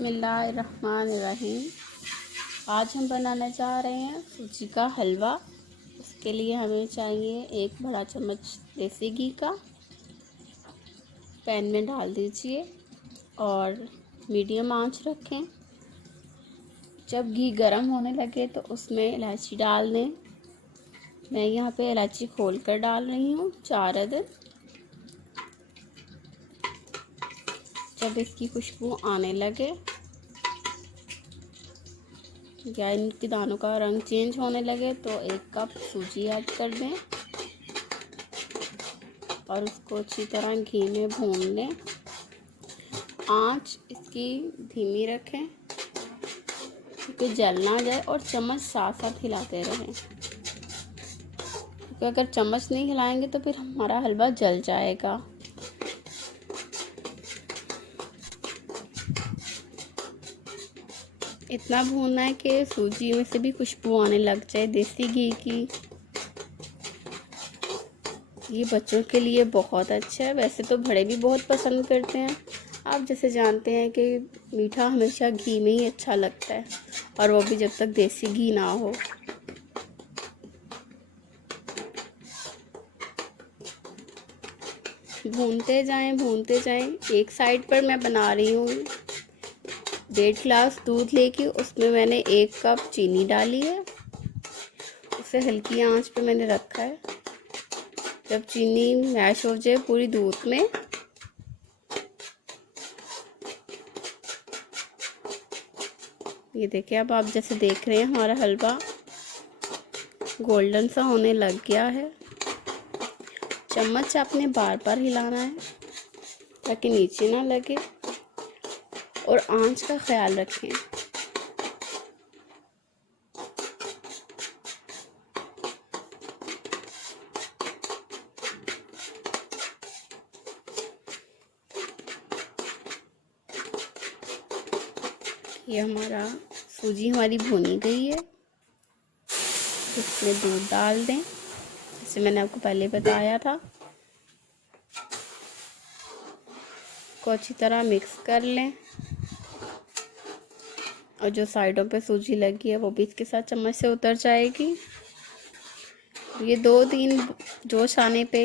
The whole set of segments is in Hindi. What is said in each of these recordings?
बिस्मिल्लाहिर्रहमानिर्रहीम। आज हम बनाने जा रहे हैं सूजी का हलवा। उसके लिए हमें चाहिए 1 बड़ा चम्मच देसी घी का। पैन में डाल दीजिए और मीडियम आंच रखें। जब घी गर्म होने लगे तो उसमें इलायची डाल दें। मैं यहाँ पे इलायची खोल कर डाल रही हूँ 4 अदद। जब इसकी खुशबू आने लगे या इनके दानों का रंग चेंज होने लगे तो 1 कप सूजी ऐड कर दें और उसको अच्छी तरह घी में भून लें। आंच इसकी धीमी रखें क्योंकि जल ना जाए और चम्मच साथ साथ हिलाते रहें, क्योंकि अगर चम्मच नहीं हिलाएंगे तो फिर हमारा हलवा जल जाएगा। इतना भूनना है कि सूजी में से भी खुशबू आने लग जाए देसी घी की। ये बच्चों के लिए बहुत अच्छा है। वैसे तो बड़े भी बहुत पसंद करते हैं। आप जैसे जानते हैं कि मीठा हमेशा घी में ही अच्छा लगता है, और वो भी जब तक देसी घी ना हो। भूनते जाएं। एक साइड पर मैं बना रही हूँ 1.5 गिलास दूध लेके उसमें मैंने 1 कप चीनी डाली है। उसे हल्की आंच पे मैंने रखा है। जब चीनी मैश हो जाए पूरी दूध में, ये देखिए, अब आप जैसे देख रहे हैं हमारा हलवा गोल्डन सा होने लग गया है। चम्मच आपने बार बार हिलाना है ताकि नीचे ना लगे, और आंच का ख्याल रखें। ये हमारा सूजी हमारी भुनी गई है। इसमें दूध डाल दें जैसे मैंने आपको पहले बताया था। को अच्छी तरह मिक्स कर लें, और जो साइडों पे सूजी लगी है वो भी इसके साथ चम्मच से उतर जाएगी। ये 2-3 जोश आने पे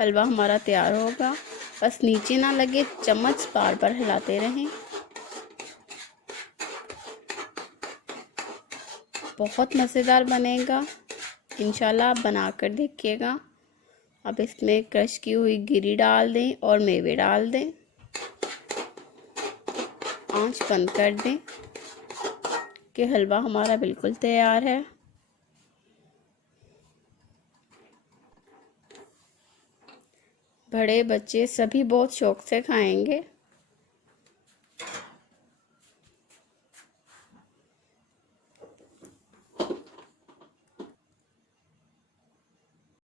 हलवा हमारा तैयार होगा। बस नीचे ना लगे, चम्मच बार बार हिलाते रहें। बहुत मज़ेदार बनेगा। इंशाल्लाह आप बना कर देखिएगा। अब इसमें क्रश की हुई गिरी डाल दें और मेवे डाल दें। आंच बंद कर दें कि हलवा हमारा बिल्कुल तैयार है। बड़े बच्चे सभी बहुत शौक से खाएंगे।